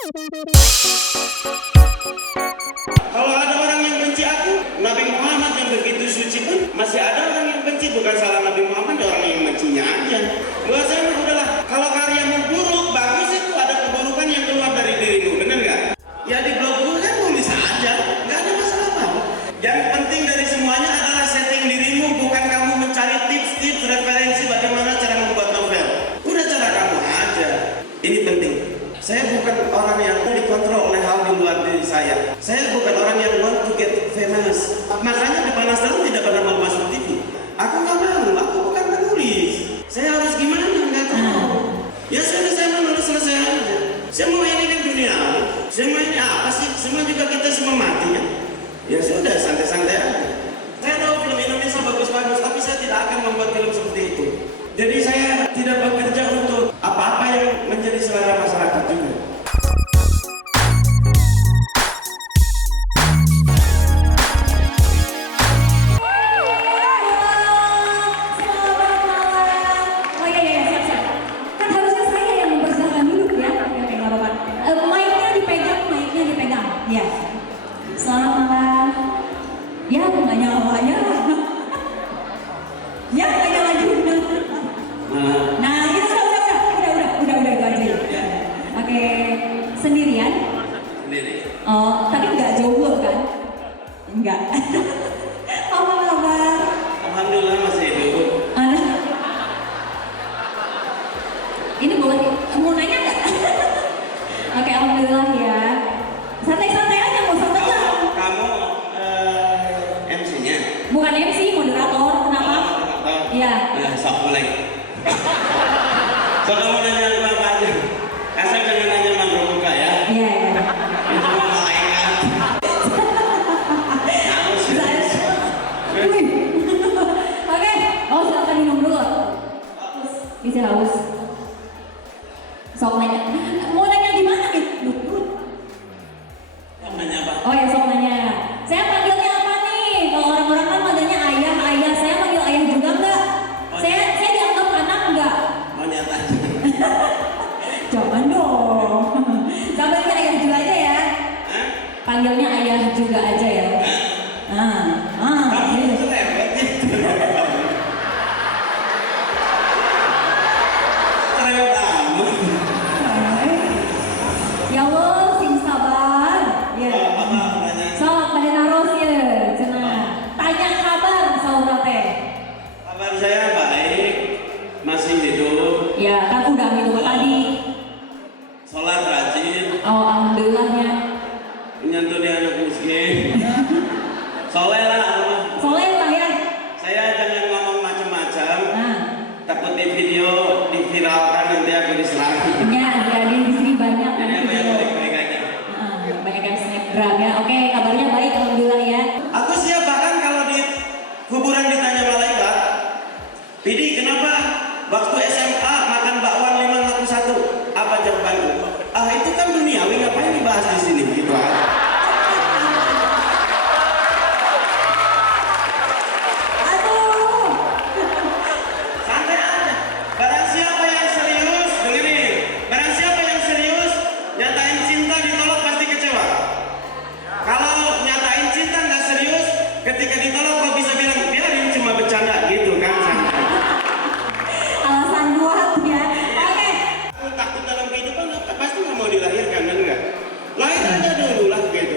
Kalau ada orang yang benci aku, Nabi Muhammad yang begitu suci pun masih ada orang yang benci. Bukan salah Nabi Muhammad, orang yang bencinya aja. Buat saya udahlah, kalau karyamu buruk, bagus itu ada keburukan yang keluar dari dirimu, bener nggak? Ya di blog dulu kan tulis aja, nggak ada masalah apa. Yang penting dari semuanya adalah setting dirimu, bukan kamu mencari tips-tips referensi bagaimana cara membuat novel. Udah cara kamu aja. Ini penting. Saya bukan orang yang dikontrol oleh hal di luar diri saya. Saya bukan orang yang want to get famous. Makanya di Panas Dalam tidak pernah mau masuk TV. Aku nggak mau, aku bukan penulis. Saya harus gimana? Nggak tahu. Ya sudah, saya menulis selesai aja. Semua ini kan dunia. Semua ini apa sih? Semua juga kita semua mati ya. Ya sudah, santai-santai aja. Saya tahu film Indonesia bagus-bagus, tapi saya tidak akan membuat film seperti itu. Jadi saya tidak bekerja untuk apa-apa yang menjadi selera masyarakat juga. Ya, selamat malam. Ya, nggak nyawanya. Ya, nggak nyala juga. Nah, itu udah itu aja. Oke, sendirian? Sendiri. Oh, tapi nggak jomblo kan? Enggak. Apa kabar? Alhamdulillah masih hidup. Ini boleh mau nanya nggak? Oke, alhamdulillah ya. Santai-santai aja, mau santai aja. Kamu MC-nya? Bukan MC, moderator. Kenapa? Iya. Sok mulai. So kamu nanya aku apa aja? Asal jangan nanya mandro buka ya. Iya. Itu mah malaikat. Harus. Oke. Oh, silakan minum dulu. Isi haus. Sok nanya. Mau nanya di mana nih? Nanya apa? Oh ya, sok nanya. Saya panggilnya apa nih? Kalau orang-orang kan manggilnya ayah. Saya panggil ayah juga enggak? Saya dianggap anak enggak? Mau nyata. Jangan dong. Panggilnya ayah juga aja ya. Panggilnya ayah juga aja ya. Kamu itu repot nih. Repot amat. Ya Allah, sing sabar. Ya. Apa pertanyaan? Sok pada naros ya, cenah. Tanya kabar saudara teh. Kabar saya baik, masih hidup, Ya, kan udah hidup tadi. sholat rajin, Oh, alhamdulillahnya. menyantuni anak miskin. Soleh lah, Allah. Soleh lah ya. Saya jangan ngomong macam-macam, Nah, takut di video diviralkan nanti aku diserang. ya jadi di sini banyak kan Jadi apa yang video. baik-baik aja. Banyak yang snapgram ya. Oke, kabarnya baik alhamdulillah ya. Aku siap bahkan kalau di kuburan ditanya malaikat, Pidi kenapa waktu SMA makan bakwan 5 laku 1? Apa jawabanku? Itu kan duniawi, ngapain dibahas di sini? Gitu aja. Aduh. Santai aja. Barang siapa yang serius, dengerin. Barang siapa yang serius, nyatain cinta ditolak pasti kecewa. Kalau nyatain cinta nggak serius, ketika ditolak kok bisa bilang biarin cuma bercanda gitu kan? Santai. Alasan buat ya. Oke. Takut dalam kehidupan pasti nggak mau dilahirkan kan enggak? Lahir aja dulu lah gitu.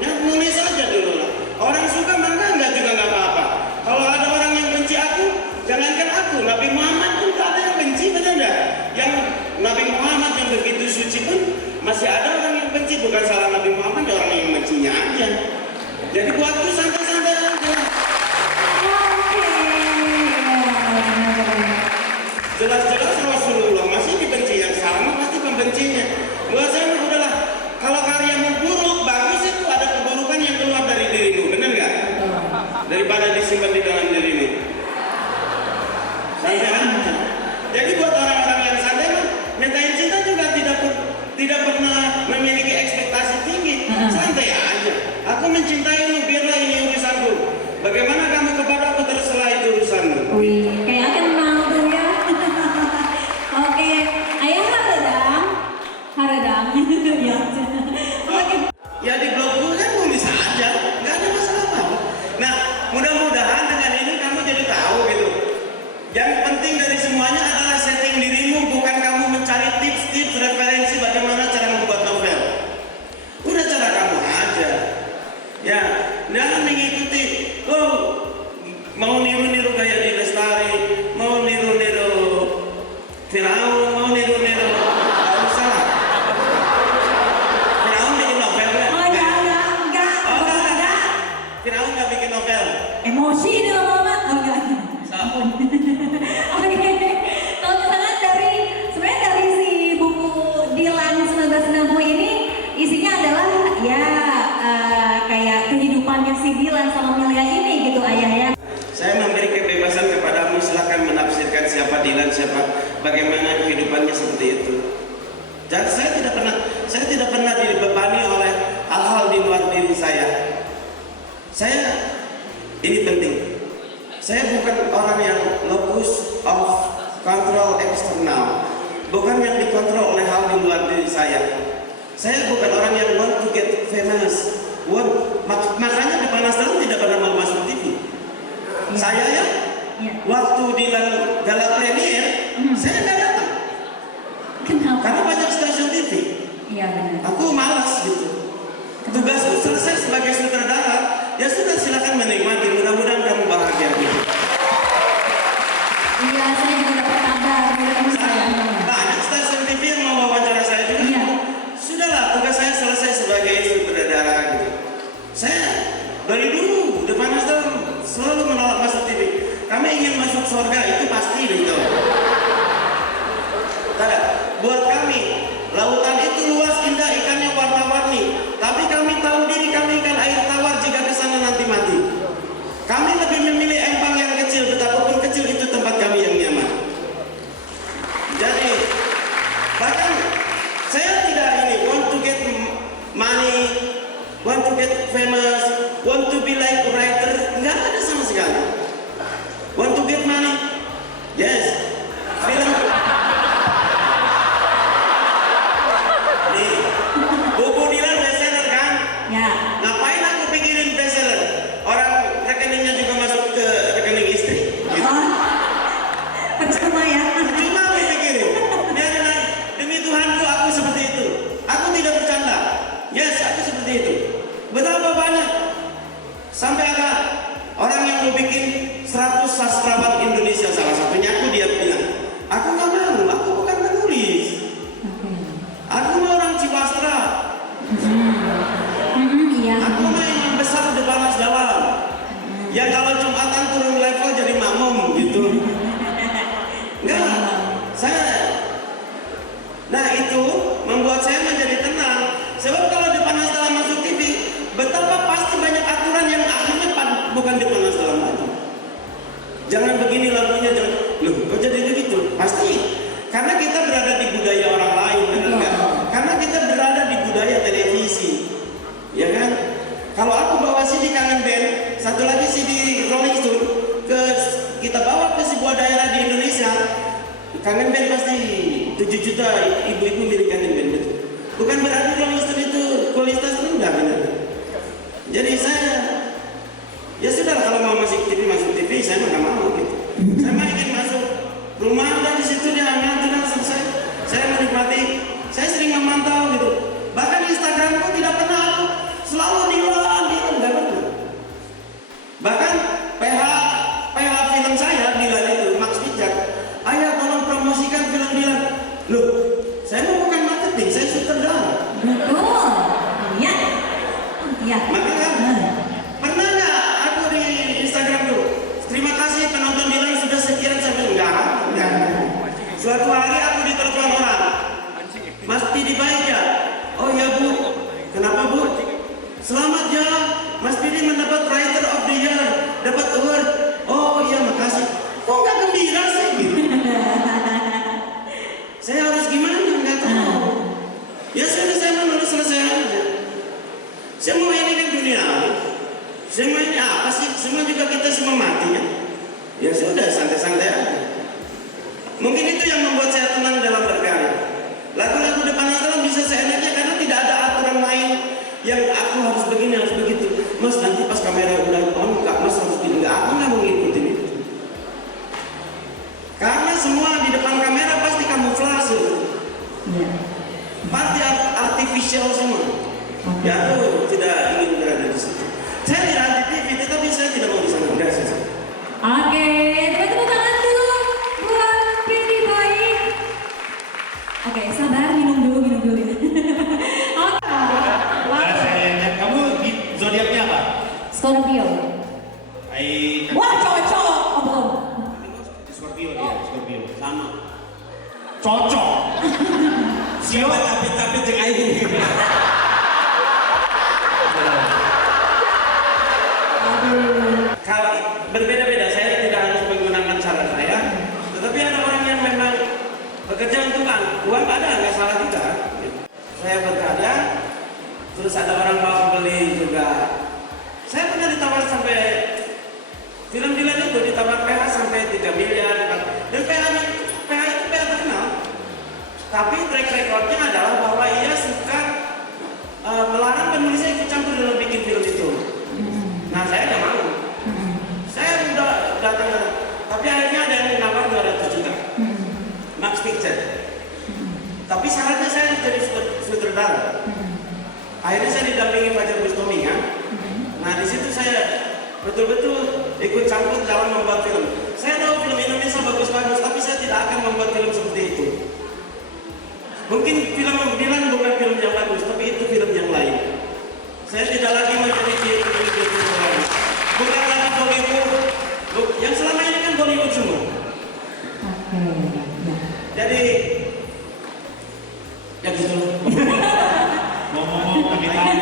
Ya nulis aja dulu lah. Orang suka maka enggak juga nggak apa-apa. Kalau ada orang yang benci aku, jangankan aku, Nabi Muhammad pun tak ada yang benci, benar enggak? Yang Nabi Muhammad yang begitu suci pun masih ada orang yang benci. Bukan salah Nabi Muhammad, orang yang bencinya aja. Jadi buatku santai-santai aja. Oke. Jelas-jelas Rasulullah masih dibenci, yang sama pasti pembencinya. Buat saya udahlah, kalau karyamu buruk, bagus itu ada keburukan yang keluar dari dirimu, benar nggak? Daripada disimpan di dalam dirimu. Santai aja. Jadi buat orang-orang yang santai mah, nyatain cinta juga tidak pernah memiliki ekspektasi tinggi. Santai aja. Aku mencintaimu, biarlah ini urusanku. Bagaimana kamu kepada aku terserah itu urusanmu. Wih, kayak kenal tuh ya. Ya. Ya di blog gue kan gue bisa aja, nggak ada masalah apa. Nah, mudah-mudahan dengan ini kamu jadi tahu gitu. Yang penting dari semuanya adalah setting dirimu, bukan kamu mencari tips-tips referensi bagaimana cara membuat novel. Udah cara kamu aja. Ya, jangan mengikuti. Oh, mau niru-niru gaya di Lestari, mau niru-niru Firaun, mau niru-niru. Gak usah lah. Firaun bikin novel ya? Oh ya, enggak. Oh, enggak. Firaun nggak bikin novel. Emosi ini lama-lama. Oh enggak. So, Oke. Kalau misalnya sebenarnya dari si buku Dilan 1960 ini isinya adalah ya kayak kehidupannya si Dilan sama Milia ini gitu ayah ya. saya memberi kebebasan kepadamu, silakan menafsirkan siapa Dilan, bagaimana kehidupannya seperti itu. Dan saya tidak pernah dibebani oleh hal-hal di luar diri saya. Ini penting. Saya bukan orang yang locus of control eksternal, bukan yang dikontrol oleh hal di luar diri saya. Saya bukan orang yang want to get famous. Makanya di Panas Dalam tidak pernah mau masuk TV. Saya ya, waktu di gala premier, saya nggak datang. Kenapa? Karena banyak stasiun TV. Iya benar. Aku malas gitu. Tugasku selesai sebagai sutradara, ya sudah silakan menikmati. Mudah-mudahan kamu bahagia gitu. Iya, saya juga dapat kabar dari saya. Banyak stasiun TV yang mau wawancara saya juga. Iya. Sudahlah, tugas saya selesai sebagai sutradara gitu. Saya dari dulu di Panas Dalam selalu menolak masuk TV. Kami ingin masuk surga itu pasti gitu. Tidak. Buat kami, lautan itu luas, indah, ikannya warna-warni. Tapi kami tahu diri kami ikan air tawar jika ke sana nanti mati. Kami lebih memilih empang yang kecil, betapapun kecil itu tempat kami yang nyaman. Jadi, bahkan saya tidak want to get money, want to get famous, want to be like a writer, nggak ada sama sekali. Want to get money? Yes. Film. Nih, buku Dilan bestseller kan? Ya. Ngapain aku pikirin bestseller? Orang rekeningnya juga masuk ke rekening istri. Gitu. Oh, percuma ya. Cuma aku pikirin. Biarin aja. Demi Tuhanku aku seperti itu. Aku tidak bercanda. Yes, aku seperti itu. Betapa banyak. Sampai ada orang yang mau bikin 100 sastrawan Indonesia, salah satunya aku, dia bilang, aku nggak mau, aku bukan penulis. Aku mau orang Ciwastra. Iya. Aku mau yang besar di Panas Dalam. Ya kalau Jumatan turun level jadi makmum gitu. Enggak, nah itu membuat saya menjadi tenang. Sebab kalau di Panas Dalam masuk TV, betapa pasti banyak aturan yang akhirnya bukan di Panas Dalam lagi. Jangan begini lagunya, jangan. Loh, kok jadi begitu? Pasti. Karena kita berada di budaya orang lain, benar nggak? Karena kita berada di budaya televisi, ya kan? Kalau aku bawa CD Kangen Band, satu lagi CD Rolling Stone, kita bawa ke sebuah daerah di Indonesia, Kangen Band pasti 7 juta ibu-ibu milik Kangen Band, betul. Bukan berarti Rolling Stone itu kualitas rendah, benar. Jadi saya, ya sudah kalau mau masuk TV, saya nggak mau gitu. Saya mah ingin masuk rumah ada di situ dia tenang selesai. Saya menikmati, saya sering memantau gitu. Bahkan Instagramku tidak pernah aku selalu Dilan nggak pernah. Bahkan PH film saya Dilan itu Max Pijak, ayah tolong promosikan film Dilan. Loh, saya mau bukan marketing, saya sutradara. Betul. Iya. Iya. Makanya pernah nggak aku di Instagram tuh, terima kasih penonton Dilan sudah sekian sampai enggak. Suatu hari aku ditelepon orang, Mas Didi baik ya? Oh ya Bu, kenapa Bu? Selamat ya, Mas Didi mendapat Writer of the Year, dapat award. Oh iya makasih. Kok nggak gembira sih? Gitu. Saya harus gimana? Nggak tahu. Ya sudah saya menulis selesai aja. Semua ini kan dunia. Semua ini apa sih? Semua juga kita semua mati ya. Ya sudah santai-santai aja. Mungkin itu yang membuat saya tenang dalam berkarya. Lagu-lagu depan Islam bisa seenaknya karena tidak ada aturan main yang aku harus begini, harus begitu. Mas nanti pas kamera udah on, enggak mas harus gini, enggak, aku nggak mau ngikutin itu. Karena semua di depan kamera pasti kamuflase, pasti artificial semua. Ya aku tidak ingin berada di situ. Saya tidak anti TV, tetapi saya tidak mau di sana. Enggak sih. Oke, tepuk tangan dulu buat Pretty Boy. Oke, sabar, minum dulu. Oke. Nah, saya kamu di zodiaknya apa? Scorpio. Wah, cocok. Oh, belum. Scorpio ya, Scorpio. Sama. Cocok. Siapa tapi cek aing. Kalau berbeda-beda, saya tidak harus menggunakan cara saya, tetapi ada orang yang memang bekerja untuk uang ada, nggak salah juga. Saya bekerja, terus ada orang mau beli juga. Saya pernah ditawar sampai film Dilan itu ditawar PH sampai 3 miliar, dan PH itu PH terkenal. Tapi track recordnya adalah bahwa ia suka melarang penulisnya ikut campur dalam bikin film itu. Nah saya nggak mau. Saya udah datang, tapi akhirnya ada yang nawar 200 juta. Max Picture. Tapi syaratnya saya jadi sutradara. Akhirnya saya didampingi Fajar Bustami kan. Nah di situ saya betul-betul ikut campur dalam membuat film. Saya tahu film Indonesia bagus-bagus, tapi saya tidak akan membuat film seperti itu. Mungkin film Dilan bukan film yang bagus, tapi itu film yang lain. Saya tidak lagi menjadi film lain. Bukan lagi Bollywood. Yang selama ini kan Bollywood semua. Jadi ya gitu. Ngomong-ngomong lebih tahu.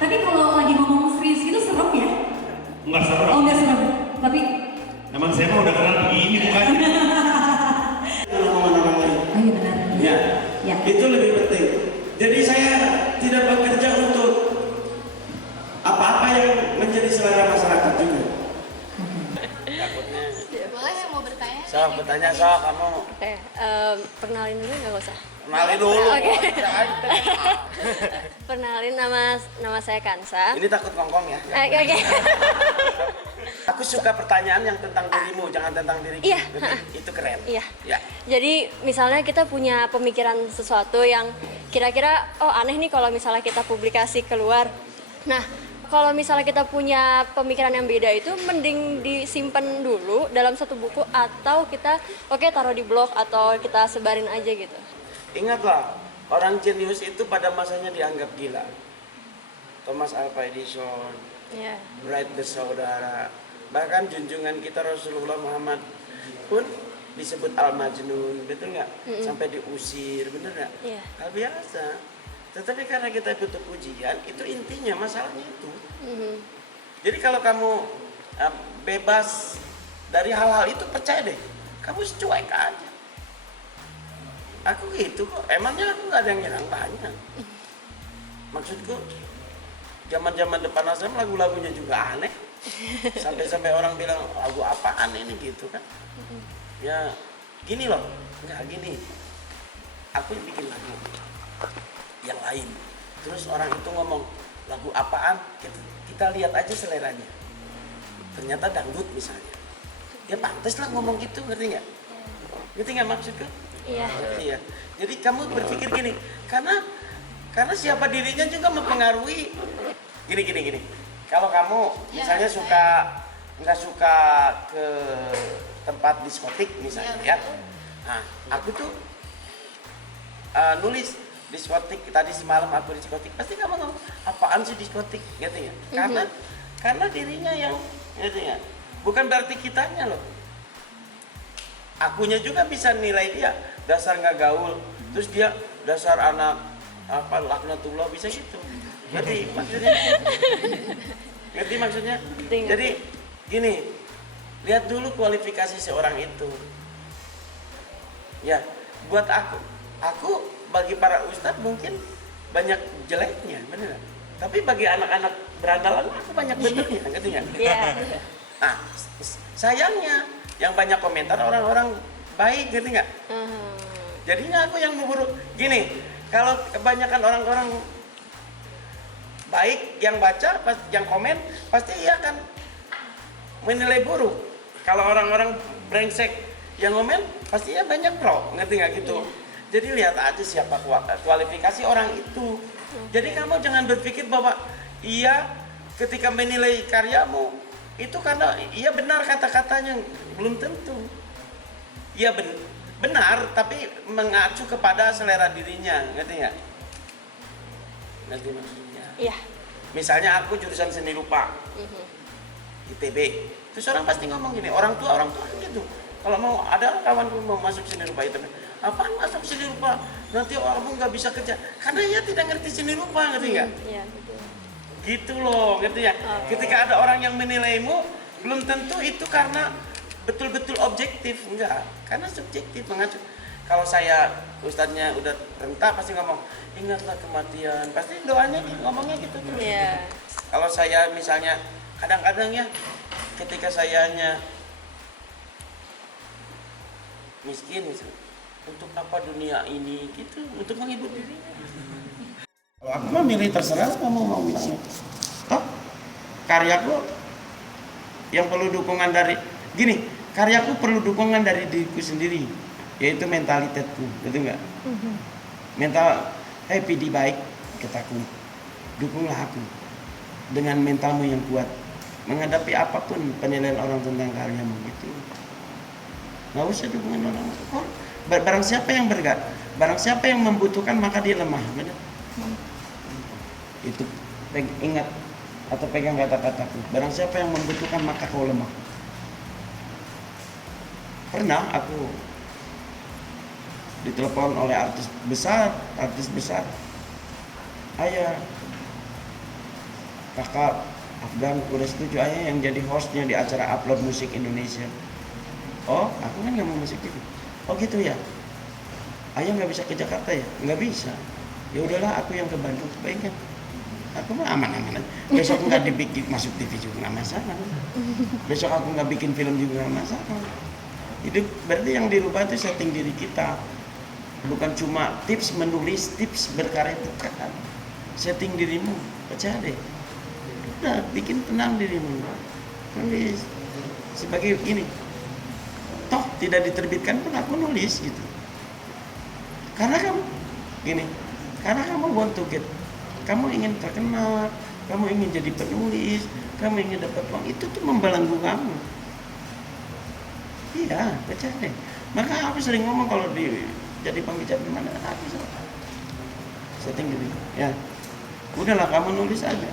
Tapi kalau lagi ngomong serius gitu serem ya? Enggak serem. Oh, enggak serem. Tapi Emang saya mah udah kenal begini mukanya. oh iya benar. Ya. Ya. Itu lebih penting. Jadi saya tidak bekerja untuk apa-apa yang menjadi selera masyarakat juga. Takutnya. Boleh yang mau bertanya? Sok bertanya sok kamu. Oke, perkenalin dulu nggak usah. Kenali dulu. Oke. Perkenalin nama saya Kansa. Ini takut ngongkong ya. Oke. Aku suka pertanyaan yang tentang dirimu, jangan tentang diriku. Iya. Itu keren. Iya. Ya. Jadi misalnya kita punya pemikiran sesuatu yang kira-kira oh aneh nih kalau misalnya kita publikasi keluar. Nah, kalau misalnya kita punya pemikiran yang beda itu mending disimpan dulu dalam satu buku atau kita taruh di blog atau kita sebarin aja gitu. Ingatlah, orang jenius itu pada masanya dianggap gila. Thomas Alva Edison, Iya. Wright bersaudara, bahkan junjungan kita Rasulullah Muhammad pun disebut Al-Majnun, betul nggak? Sampai diusir, bener nggak? Iya. Hal biasa. Tetapi karena kita butuh pujian, itu intinya masalahnya itu. Jadi kalau kamu bebas dari hal-hal itu, percaya deh, kamu cuek aja. Aku gitu kok, emangnya aku nggak ada yang nyerang banyak. Maksudku, zaman-zaman depan asam lagu-lagunya juga aneh. Sampai-sampai orang bilang, lagu apaan ini gitu kan. Ya gini loh, nggak gini. Aku bikin lagu yang lain. Terus orang itu ngomong, lagu apaan? Kita lihat aja seleranya. Ternyata dangdut misalnya. Dia pantas lah ngomong gitu, ngerti nggak? Ngerti nggak maksudku? Iya. Iya. Jadi kamu berpikir gini, karena siapa dirinya juga mempengaruhi. Gini. Kalau kamu misalnya nggak suka ke tempat diskotik misalnya, ya. Nah, aku tuh nulis diskotik tadi semalam aku diskotik, pasti kamu ngomong apaan sih diskotik, gitu ya? Karena dirinya yang, gitu ya. Bukan berarti kitanya loh. Akunya juga bisa nilai dia dasar nggak gaul, terus dia dasar anak apa laknatullah, bisa gitu. Ngerti maksudnya? Ngerti maksudnya? Jadi gini, lihat dulu kualifikasi seorang itu. Ya, buat aku bagi para ustadz mungkin banyak jeleknya, bener. Tapi bagi anak-anak berandalan aku banyak benernya, ngerti nggak? Iya. Nah, sayangnya yang banyak komentar orang-orang baik, ngerti nggak? Jadinya aku yang memburuk. Gini, kalau kebanyakan orang-orang baik yang baca, yang komen, pasti ia akan menilai buruk. Kalau orang-orang brengsek yang komen, pasti ia banyak pro, ngerti nggak gitu? Jadi lihat aja siapa kualifikasi orang itu. Jadi kamu jangan berpikir bahwa ia ketika menilai karyamu itu karena ia benar kata-katanya, belum tentu. Ia benar, tapi mengacu kepada selera dirinya, ngerti nggak? Ngerti maksudnya? Iya. Misalnya aku jurusan seni rupa, ITB, terus orang pasti ngomong gini, orang tua gitu. Kalau mau ada kawanku mau masuk seni rupa ITB, apaan masuk seni rupa? Nanti kamu nggak bisa kerja, karena ia tidak ngerti seni rupa, ngerti nggak? Iya, betul. Gitu loh, ngerti ya? Ketika ada orang yang menilaimu, belum tentu itu karena betul-betul objektif, enggak, karena subjektif mengacu. Kalau saya ustadznya udah renta pasti ngomong ingatlah kematian, pasti doanya ngomongnya gitu terus. Iya. Kalau saya misalnya kadang-kadang ya ketika sayanya miskin misalnya, untuk apa dunia ini gitu, untuk menghibur dirinya. Kalau aku mah milih terserah kamu mau milih. Toh karyaku yang perlu dukungan dari gini, karyaku perlu dukungan dari diriku sendiri, yaitu mentalitasku, betul nggak? Mental, PD baik kataku, dukunglah aku dengan mentalmu yang kuat menghadapi apapun penilaian orang tentang karyamu gitu. Nggak usah dukungan orang. Barang siapa yang barang siapa yang membutuhkan maka dia lemah, benar? Itu ingat atau pegang kata-kataku. Barang siapa yang membutuhkan maka kau lemah. Pernah aku ditelepon oleh artis besar. Ayah, kakak Afgan udah setuju ayah yang jadi hostnya di acara Upload Musik Indonesia. Oh, aku kan nggak mau musik itu. Oh gitu ya. Ayah nggak bisa ke Jakarta ya? Nggak bisa. Ya udahlah, aku yang ke Bandung sebaiknya. Aku mah aman-aman aja. Besok nggak dibikin masuk TV juga nggak masalah. Besok aku nggak bikin film juga nggak masalah. Itu berarti yang dirubah itu setting diri kita. Bukan cuma tips menulis, tips berkarya, bukan. Setting dirimu, percaya deh. Udah, bikin tenang dirimu. Nulis. Sebagai gini, toh tidak diterbitkan pun aku nulis gitu. Karena kamu want to get, kamu ingin terkenal, kamu ingin jadi penulis, kamu ingin dapat uang, itu tuh membelenggu kamu. Iya, percaya deh. Maka aku sering ngomong kalau jadi pembicara di mana, aku setting gitu. Ya, udahlah kamu nulis aja.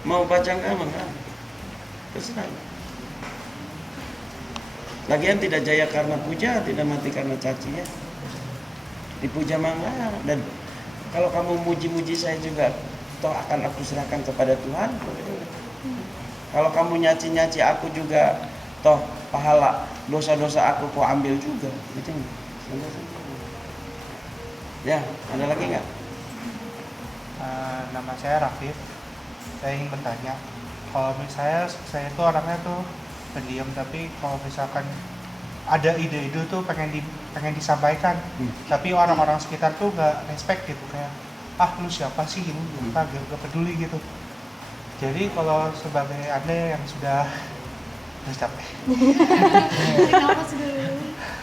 Mau baca enggak, terserah. Lagian tidak jaya karena puja, tidak mati karena caci ya. Dipuja mangga, dan kalau kamu muji-muji saya juga, toh akan aku serahkan kepada Tuhan. Kalau kamu nyaci-nyaci aku juga, toh pahala dosa-dosa aku kau ambil juga, gitu. Ya, ada lagi nggak? Nama saya Rafif. Saya ingin bertanya, kalau misalnya saya itu orangnya tuh pendiam, tapi kalau misalkan ada ide-ide tuh pengen disampaikan, tapi orang-orang sekitar tuh nggak respect gitu, kayak lu siapa sih ini, gak peduli gitu. Jadi kalau sebagai Anda yang sudah capek,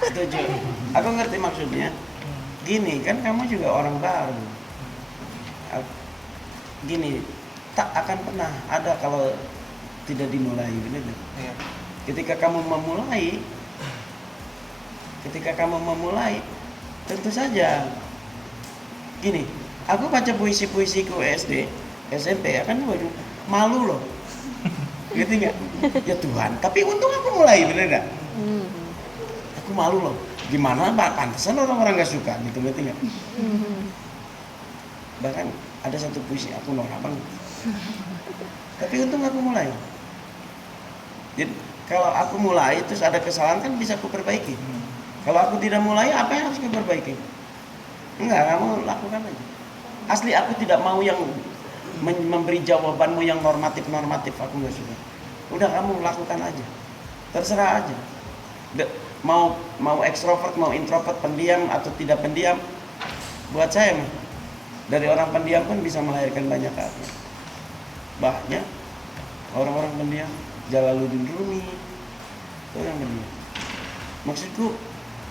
setuju. Aku ngerti maksudnya. Gini kan kamu juga orang baru. Gini, tak akan pernah ada kalau tidak dimulai, benar? Iya. Ketika kamu memulai, tentu saja. Gini, aku baca puisi-puisiku SD, SMP ya kan waduh, malu loh. Gitu nggak? Ya Tuhan, tapi untung aku mulai, benar nggak? Aku malu loh. Gimana pantesan orang-orang nggak suka gitu, ngerti nggak? Bahkan ada satu puisi aku norak banget. Tapi untung aku mulai. Jadi kalau aku mulai terus ada kesalahan kan bisa aku perbaiki. Kalau aku tidak mulai, apa yang harus aku perbaiki? Enggak, kamu lakukan aja. Asli aku tidak mau yang memberi jawabanmu yang normatif, aku nggak suka. Udah kamu lakukan aja. Terserah aja. mau ekstrovert, mau introvert, pendiam atau tidak pendiam, buat saya mah dari orang pendiam pun bisa melahirkan banyak karya. Banyak orang-orang pendiam, Jalaluddin Rumi itu yang pendiam. Maksudku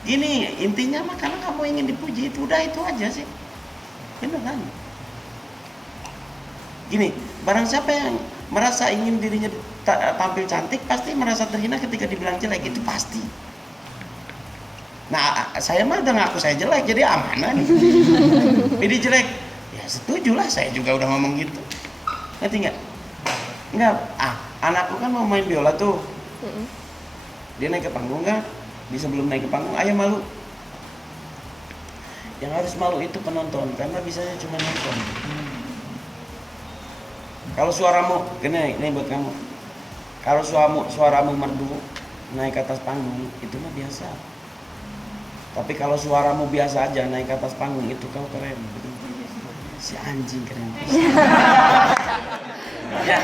gini, intinya mah karena kamu ingin dipuji, itu udah itu aja sih. Bener kan? Gini, barang siapa yang merasa ingin dirinya tampil cantik pasti merasa terhina ketika dibilang jelek, itu pasti. Nah, saya mah udah ngaku saya jelek, jadi aman aja. Ini jelek, ya setujulah, saya juga udah ngomong gitu. Ngerti nggak? Nggak, anakku kan mau main biola tuh. Dia naik ke panggung kan? Di sebelum naik ke panggung, ayah malu. Yang harus malu itu penonton, karena bisanya cuma nonton. Kalau suaramu, ini buat kamu. Kalau suaramu merdu naik ke atas panggung, itu mah biasa. Tapi kalau suaramu biasa aja naik ke atas panggung, itu kau keren. Si anjing keren. Ya,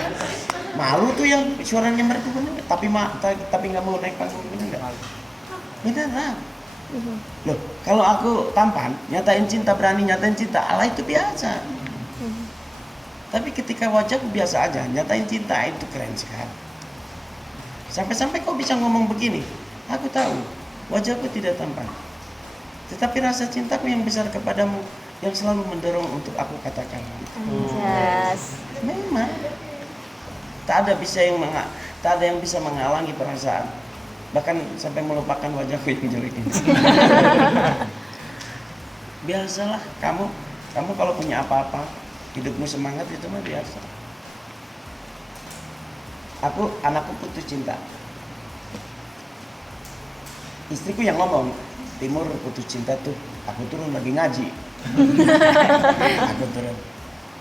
malu tuh yang suaranya merdu bener, tapi nggak mau naik panggung, bener nggak? Beneran. Loh, kalau aku tampan, nyatain cinta, berani nyatain cinta, Allah itu biasa. Tapi ketika wajahku biasa aja, nyatain cinta, itu keren sekali. Sampai-sampai kau bisa ngomong begini, aku tahu wajahku tidak tampan, tetapi rasa cintaku yang besar kepadamu yang selalu mendorong untuk aku katakan. Yes. Memang tak ada yang bisa menghalangi perasaan, bahkan sampai melupakan wajahku yang jelek ini. Biasalah, kamu kalau punya apa-apa, hidupmu semangat, itu mah biasa. Anakku putus cinta. Istriku yang ngomong, Timur putus cinta tuh, aku turun lagi ngaji. Aku turun.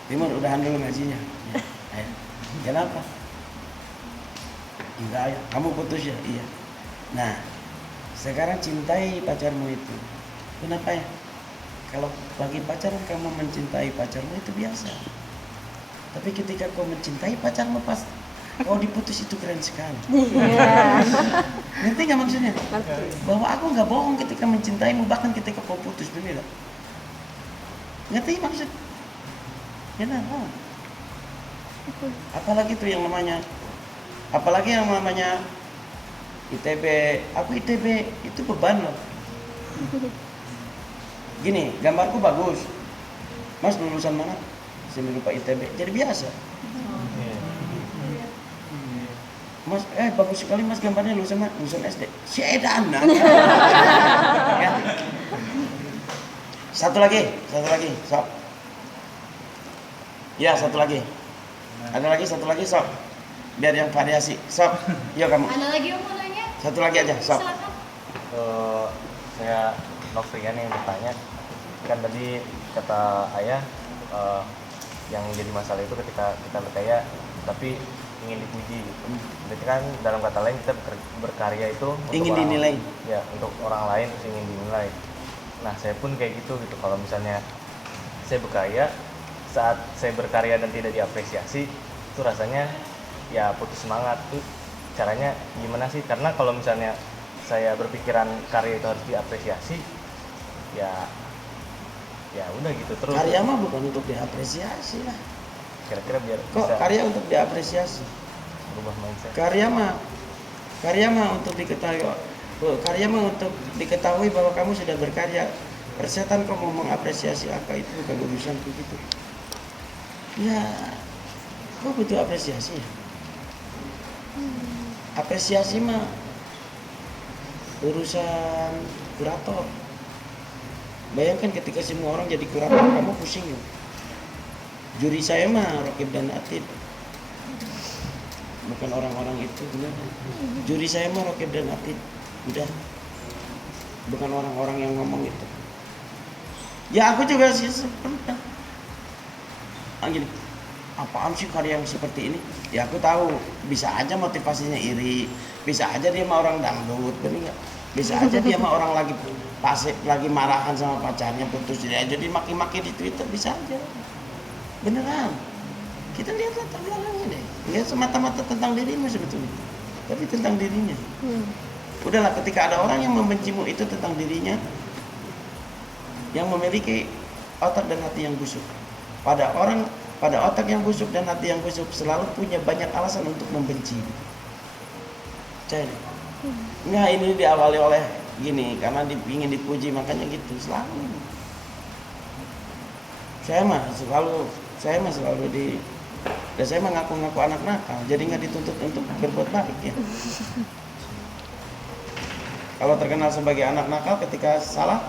Timur udahan dulu ngajinya. Ya. Kenapa? Enggak ya, kamu putus ya? Iya. Nah, sekarang cintai pacarmu itu. Kenapa ya? Kalau lagi pacaran kamu mencintai pacarmu itu biasa. Tapi ketika kau mencintai pacarmu pas kau diputus, itu keren sekali. Ngerti nggak maksudnya? Bahwa aku nggak bohong ketika mencintaimu, bahkan ketika kau putus, bener gak? Ngerti maksud? Ya nah. Apalagi yang namanya ITB. Aku ITB itu beban loh. Gini, gambarku bagus. Mas lulusan mana? Saya lupa ITB. Jadi biasa. Mas, bagus sekali mas gambarnya, lulusan SD. Si edan. Ya. Satu lagi, sok. Ya, satu lagi. Ada lagi, satu lagi, sok. Biar yang variasi, sok. Yuk kamu. Ada lagi yang mau nanya? Satu lagi aja, sok. Silakan. Saya Novrian yang bertanya, kan tadi kata ayah yang jadi masalah itu ketika kita berkarya tapi ingin dipuji gitu. Berarti kan dalam kata lain kita berkarya itu untuk Ingin dinilai. Ya, untuk orang lain terus ingin dinilai. Nah, saya pun kayak gitu. Kalau misalnya saya berkarya, saat saya berkarya dan tidak diapresiasi, itu rasanya ya putus semangat. Tuh caranya gimana sih? Karena kalau misalnya saya berpikiran karya itu harus diapresiasi, ya udah gitu terus. Karya mah bukan untuk diapresiasi lah. Kira-kira biar Kok bisa karya untuk diapresiasi? berubah mindset. Karya mah untuk diketahui. Karya mah untuk diketahui bahwa kamu sudah berkarya. Persetan kau mau mengapresiasi apa, itu bukan urusan begitu. Ya, kau butuh apresiasi. Apresiasi mah urusan kurator. Bayangkan ketika semua orang jadi kurator, kamu pusing ya. Juri saya mah Rokib dan Atid, bukan orang-orang itu, benar. Juri saya mah Rokib dan Atid, udah, bukan orang-orang yang ngomong itu. Ya aku juga sih sebenarnya. Gini, apaan sih karya yang seperti ini? Ya aku tahu, bisa aja motivasinya iri, bisa aja dia mah orang dangdut, bener nggak? Bisa aja dia mah orang lagi marahan sama pacarnya, putus dia jadi maki-maki di Twitter, bisa aja. Beneran, kita lihat latar belakangnya deh. Lihat semata-mata tentang dirimu sebetulnya, tapi tentang dirinya. Udahlah, ketika ada orang yang membencimu itu tentang dirinya yang memiliki otak dan hati yang busuk. Pada otak yang busuk dan hati yang busuk selalu punya banyak alasan untuk membenci. Jadi, enggak, ini diawali oleh gini karena ingin dipuji makanya gitu selalu. Saya mah selalu dan saya mengaku-ngaku anak nakal, jadi nggak dituntut untuk berbuat baik ya. Kalau terkenal sebagai anak nakal ketika salah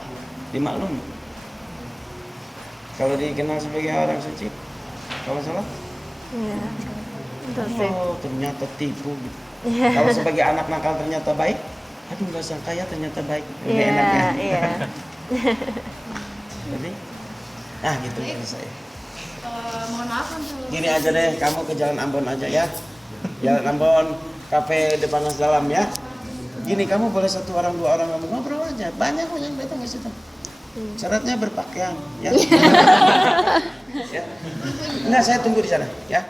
dimaklumi. Kalau dikenal sebagai orang suci, kalau salah, Iya. Betul sih. oh ternyata tipu gitu. Iya. Kalau sebagai anak nakal ternyata baik, aduh nggak sangka ya ternyata baik. Lebih Iya, enak ya. iya. Jadi, gitu dari saya. Mohon maaf untuk Gini aja deh, kamu ke Jalan Ambon aja ya. Jalan Ambon, kafe depan Mas Dalam ya. Gini, kamu boleh 1 orang 2 orang kamu ngobrol aja. Banyak kok yang datang ke situ. Syaratnya berpakaian ya. Ya. Enggak, saya tunggu di sana ya.